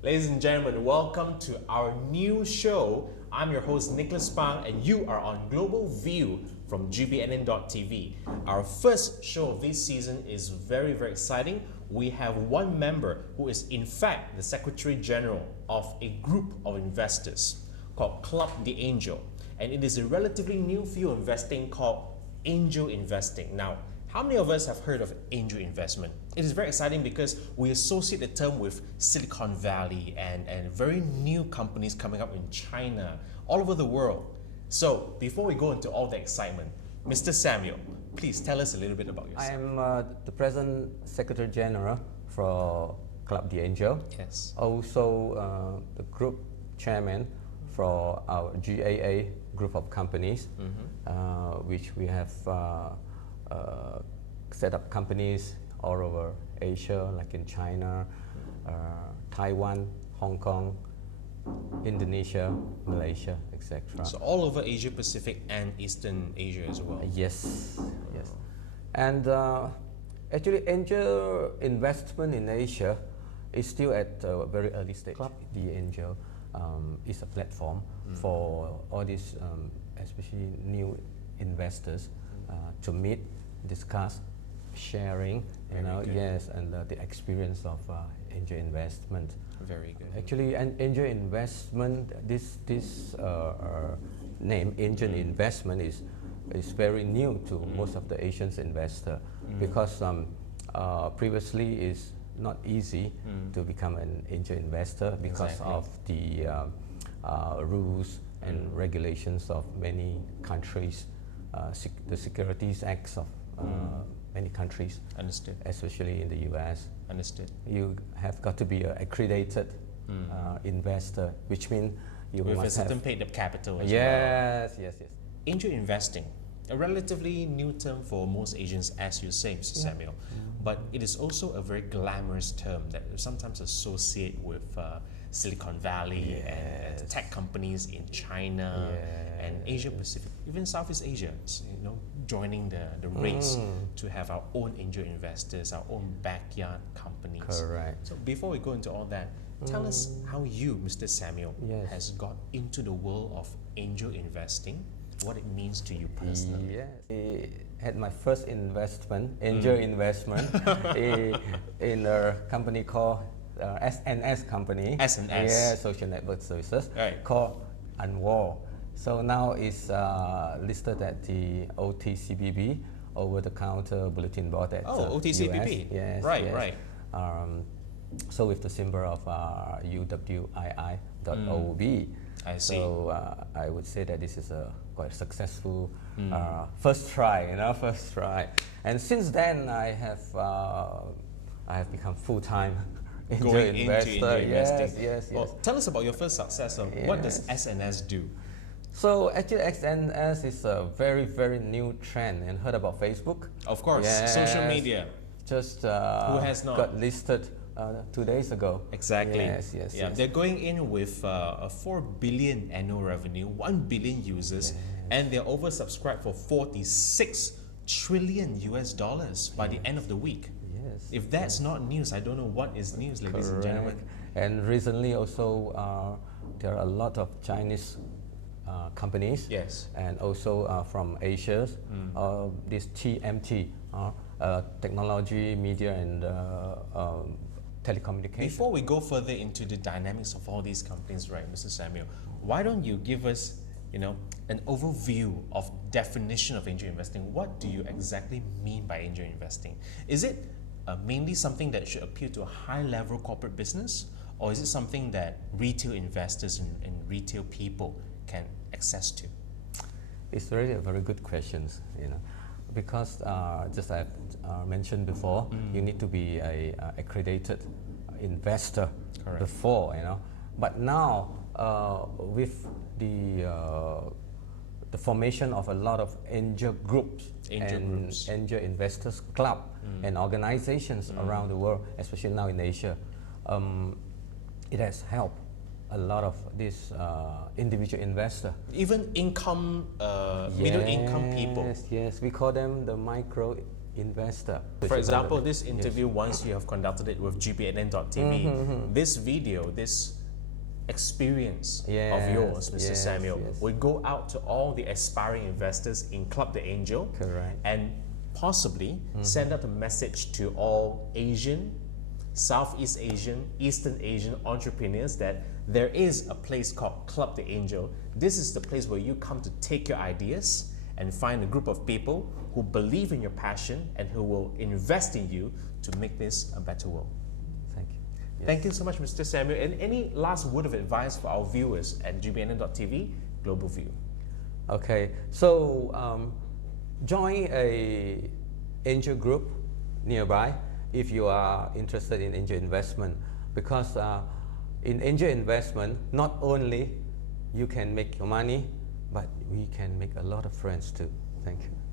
Ladies and gentlemen, welcome to our new show. I'm your host Nicholas Pang and you are on Global View from GBNN.TV. Our first show of this season is very, very exciting. We have one member who is in fact the Secretary General of a group of investors called Club the Angel. And it is a relatively new field of investing called angel investing. Now, how many of us have heard of angel investment? It is very exciting because we associate the term with Silicon Valley and very new companies coming up in China, all over the world. So before we go into all the excitement, Mr. Samuel, please tell us a little bit about yourself. I am the present Secretary General for Club the Angel. Yes. Also the group chairman for our GAA group of companies, which we have set up companies all over Asia, like in China, Taiwan, Hong Kong, Indonesia, Malaysia, etc. So all over Asia Pacific and Eastern Asia as well. Yes, yes. And actually, angel investment in Asia is still at a very early stage. Club the Angel is a platform for all these, especially new investors, to meet, discuss, sharing, yes, and the experience of angel investment. Very good. Actually, an angel investment, this name, angel investment, is very new to most of the Asian investors because previously it's not easy to become an angel investor because of the rules and regulations of many countries, the Securities Acts of many countries. Understood. Especially in the US. Understood. You have got to be an accredited investor, which means you with must a certain have paid-up capital as well. yes. Angel investing, a relatively new term for most Asians, as you say, Mr. Samuel, but it is also a very glamorous term that we sometimes associate with Silicon Valley and tech companies in China and Asia Pacific, even Southeast Asia, joining the race to have our own angel investors, our own backyard companies. Correct. So before we go into all that, tell us how you, Mr. Samuel, has got into the world of angel investing, what it means to you personally. Yes, I had my first investment, angel investment, in a company called SNS company. SNS. Yeah, social network services, called Anwar. So now it's listed at the OTCBB, over-the-counter bulletin board at OTCBB. US. Yes, right, yes. right. So with the symbol of UWII.OB. I see. So I would say that this is a quite successful first try, first try. And since then, I have become full-time angel investor. Yes. Well, tell us about your first success. What does SNS do? So actually, SNS is a very, very new trend. And heard about Facebook? Of course, social media. Just who has not? Got listed 2 days ago. Exactly. Yes. They're going in with a 4 billion annual revenue, 1 billion users, and they're oversubscribed for $46 trillion by the end of the week. Yes. If that's not news, I don't know what is news, ladies and gentlemen. And recently also, there are a lot of Chinese companies, and also from Asia, this TMT, technology, media, and telecommunications. Before we go further into the dynamics of all these companies, right, Mr. Samuel, why don't you give us, an overview of definition of angel investing? What do you exactly mean by angel investing? Is it mainly something that should appeal to a high-level corporate business, or is it something that retail investors and retail people can access to? It's really a very good question, because just as I mentioned before, you need to be a accredited investor before, But now with the formation of a lot of angel groups, angel investors club and organizations around the world, especially now in Asia, it has helped a lot of these individual investors. Even income, middle income people. Yes, we call them the micro investor. For example, this interview, once you have conducted it with GBNN.tv, this video, this experience of yours, Mr. Yes, Samuel, yes. would go out to all the aspiring investors in Club the Angel. Correct. And possibly send out a message to all Asian, Southeast Asian, Eastern Asian entrepreneurs that there is a place called Club the Angel. This is the place where you come to take your ideas and find a group of people who believe in your passion and who will invest in you to make this a better world. Thank you. Yes. Thank you so much, Mr. Samuel. And any last word of advice for our viewers at GBNN.tv, Global View? Okay, so join a angel group nearby if you are interested in angel investment, because in angel investment, not only you can make your money, but we can make a lot of friends too. Thank you.